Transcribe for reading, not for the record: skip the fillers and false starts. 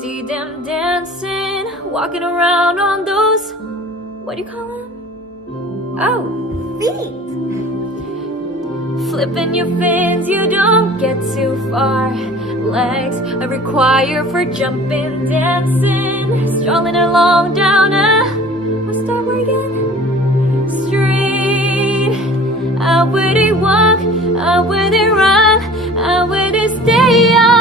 see them dancing, walking around on those, what do you call them? Oh, feet. Flipping your fins, you don't get too far. Legs are required for jumping, dancing, strolling along down a, what's that word again? Street. Out where they walk, out where they run, out where they stay out.